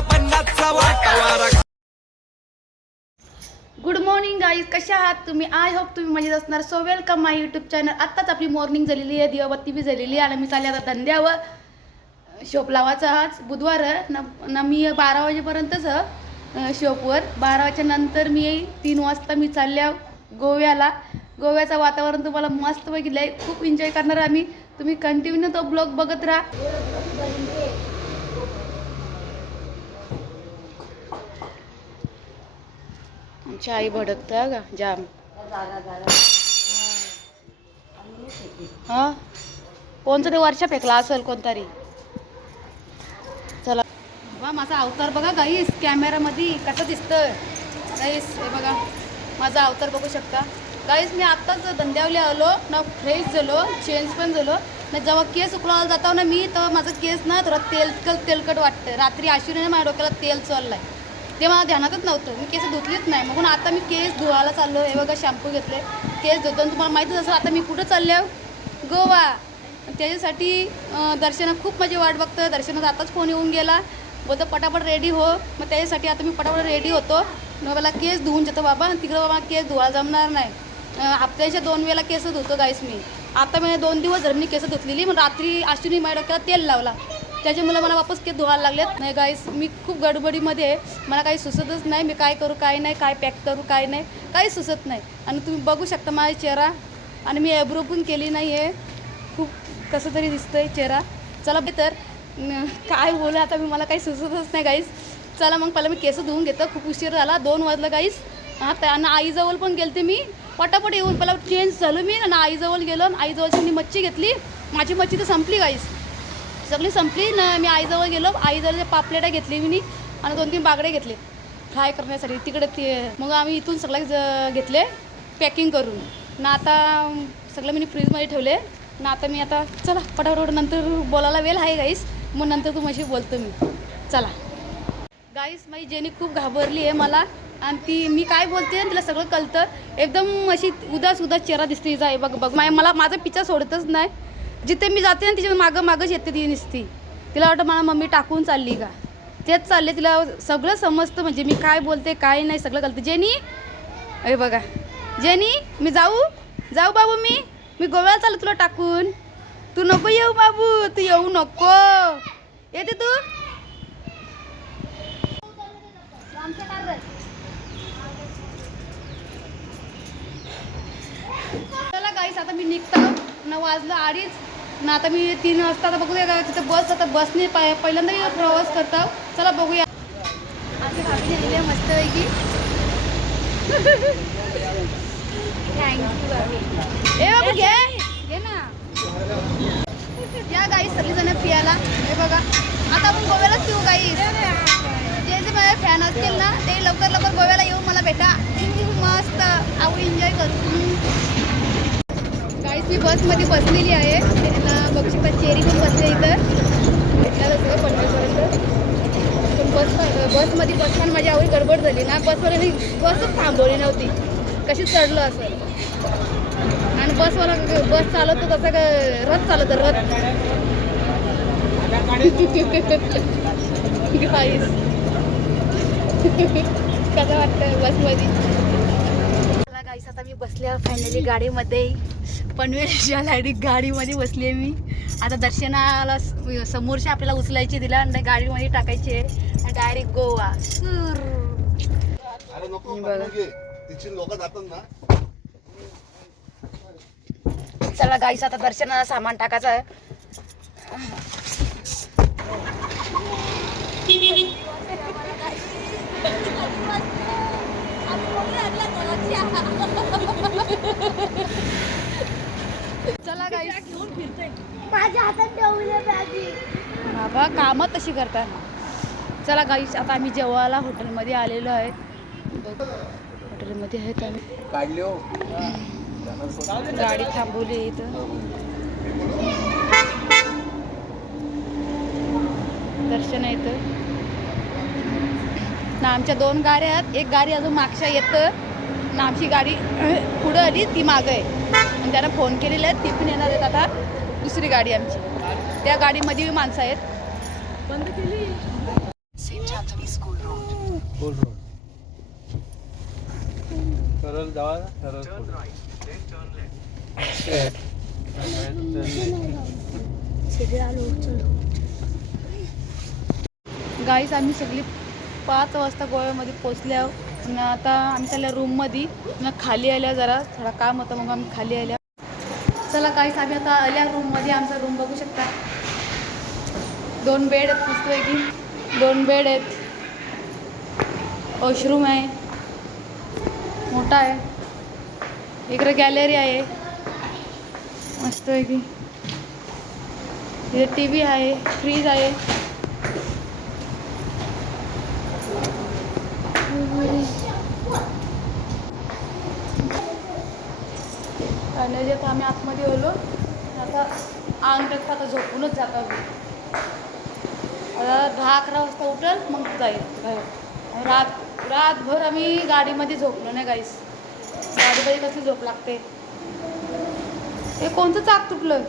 पन्नासचा पन्नासचा good morning guys कशा आहात तुम्ही? आय होप तुम्ही मजेत असणार. So welcome my YouTube channel आत्ताच आपली मॉर्निंग झालेली आहे. दिवाबत्ती बी झालेली आहे. आणि मी चालले आता धंद्यावर. शोप लावायचा आज. बुधवार न ना ना मी बारा वाजेपर्यंतच शोपवर बारा वाजच्या नंतर मी तीन वाजता मी चालल्या गोव्याला. गोव्याचं वातावरण तुम्हाला मस्त बघितलं आहे खूप एन्जॉय करणार आम्ही. तुम्ही कंटिन्यू तो ब्लॉग बघत राहा. आमची आई भडकता का जाम. हा? कोणतं ते वर्षा फेकला असेल कोणतरी. चला. बा माझा अवतार बघा गाईस कॅमेरामध्ये कसं दिसतं गाईस हे बघा माझा अवतार बघू शकता. गाईस मी आत्ताच धंद्यावले आलो ना फ्रेश झालो चेंज पण झालो. ना जेव्हा केस उकळायला जातो ना मी तर माझं केस ना थोडं तेलकट तेलकट वाटतं रात्री आशिरीने माझ्या डोक्याला तेल चाललंय. ते मला ध्यानातच नव्हतं. मी केस धुतलीच नाही. म्हणून आता मी केस धुवायला चाललो हे बघा शॅम्पू घेतले केस धुतो आणि तुम्हाला माहितीच असं आता मी कुठं चालले गोवा. त्याच्यासाठी दर्शना खूप माझी वाट बघतं दर्शनाचा आताच फोन येऊन गेला. बोलतं पटापट रेडी हो. मग त्याच्यासाठी आता मी पटापट रेडी होतो. मग मला केस धुवून जातो बाबा. आणि तिकडं बाबा केस धुवायला जमणार नाही. हप्त्याच्या दोन वेळेला केस धुतो गाईस मी. आता मी दोन दिवस झाले केस धुतलेली मग रात्री आश्विनी माझ्या डोक्याला तेल लावला. त्याच्यामुळे मला वापस केस धुवायला लागलेत. नाही गाईस मी खूप गडबडीमध्ये आहे. मला काही सुचतच नाही मी काय करू काय नाही काय पॅक करू काय नाही. काही सुचत नाही. आणि तुम्ही बघू शकता माझा चेहरा. आणि मी एब्रो पण केली नाही आहे खूप कसं तरी दिसतंय चेहरा. चला बे तर काय बोलू आता मी मला काही सुचतच नाही गाईस चला मग पहिला मी केस धुवून घेतो. खूप उशीर झाला. दोन वाजलं गाईस हां आणि आईजवळ पण गेलते मी. पटापट येऊन पहिला चेंज झालो मी. आणि आईजवळ गेलो आणि आईजवळची मी मच्छी घेतली. माझी मच्छी तर संपली गाईस सगळी संपली ना मी आईजवळ गेलो. आईजवळ पापलेटा घेतली मी आणि दोन तीन बागडे घेतले. फ्राय करण्यासाठी तिकडे ते मग आम्ही इथून सगळे ज- घेतले. पॅकिंग करून. ना आता सगळं मी फ्रीजमध्ये ठेवले. ना आता मी आता चला पटापट नंतर बोलायला वेळ आहे गाईस मग नंतर तुम्हाशी बोलतो मी. चला. गाईस माझी जेनी खूप घाबरली आहे मला. आणि ती मी काय बोलते तिला सगळं कळतं. एकदम अशी उदास उदास चेहरा दिसते. तिचा आहे बघ बघ. मा- मला माझा पिच्छा सोडतच नाही. जिथे मी जाते ना तिच्या मागं मागंच येते ती निसती. तिला वाटतं मला मम्मी टाकून चालली का? तेच चालले तिला सगळं समजतं म्हणजे मी काय बोलते काय नाही सगळं कळतं. जेनी अरे बघा. जेनी मी जाऊ? जाऊ बाबू मी? मी गोव्याला चालू तुला टाकून. तू नको येऊ बाबू तू येऊ नको. येते तू? चला काहीच आता मी निघतो. नऊ वाजलं अडीच. ना आता मी तीन वाजता आता बघूया का तिथं बस आता बसने पाय पहिल्यांदा मी प्रवास करतो. चला बघूया. आमची भाभी लिहिले मस्त पैकी. थँक्यू भाभी. ए घे. घे ना. या गाई सगळीजण पियाला. हे बघा. आता आपण गोव्यालाच पिऊ गाई जे जे माझे फॅन असतील ना ते लवकर लवकर गोव्याला येऊन मला भेटा. मस्त. आवडी एन्जॉय करू. गाईस मी बसमध्ये बसलेली आहे. त्यांना बघू चेरी पण बसले इथं. भेटणार सगळं पंढरपर्यंत पण बस बसमध्ये बसताना माझी आवडी गडबड झाली ना. बसवाले बसच थांबवली नव्हती. कशी चढलं असं. आणि बसवाला बस चालवतो तसा का रथ चालवतो रथ. गाईस कसं वाटतं बसमध्ये गाईस आता मी बसले फायनली गाडीमध्ये पनवेलच्या लाईडी गाडीमध्ये बसली आहे मी. आता दर्शनाला समोरच्या आपल्याला उचलायची दिला आणि गाडीमध्ये टाकायची आहे. डायरेक्ट गोवा. सूर. अरे नको बघा. घे. तिची लोक जातात ना. चला गाईस आता दर्शनाला सामान टाकायचं आहे. चला माझ्या हातात बाबा कामं तशी करतात. चला गाईस आता आम्ही जेवायला हॉटेलमध्ये आलेलो आहे. हॉटेलमध्ये आहेत आम्ही. काढले हो. गाडी थांबवली आहे इथं. दर्शन आहे इथं. ना आमच्या दोन गाड्या आहेत. एक गाडी अजून मागच्या येतं. ना आमची गाडी पुढं आली ती मागं आहे. आणि त्यांना फोन केलेला आहे ती पण येणार आहेत आता. दुसरी गाडी आमची. त्या गाडीमध्ये माणसं आहेत. बंद केली? सरळ जावा सरळ गाईस आम्ही सगळी पाच वाजता गोव्यामध्ये पोचल्या आहोत आता आम्ही चालल्या रूममध्ये पुन्हा खाली आल्या जरा थोडा काम होतं मग आम्ही खाली आल्या. चला काहीच आम्ही आता आल्या रूममध्ये आमचा रूम बघू शकता. दोन बेड आहेत मस्तपैकी दोन बेड आहेत. वॉशरूम आहे. मोठा आहे. इकडे गॅलरी आहे. मस्तपैकी इथे टी व्ही आहे फ्रीज आहे. आणि आता आम्ही आतमध्ये आलो आता अंग टाकता आता झोपूनच जातो आम्ही. आता दहा अकरा वाजता उठल मग जाईल बाहेर. रात रातभर आम्ही गाडीमध्ये झोपलो नाही गाईस गाडीमध्ये कसली झोप लागते? हे कोणतं चाक तुटलं?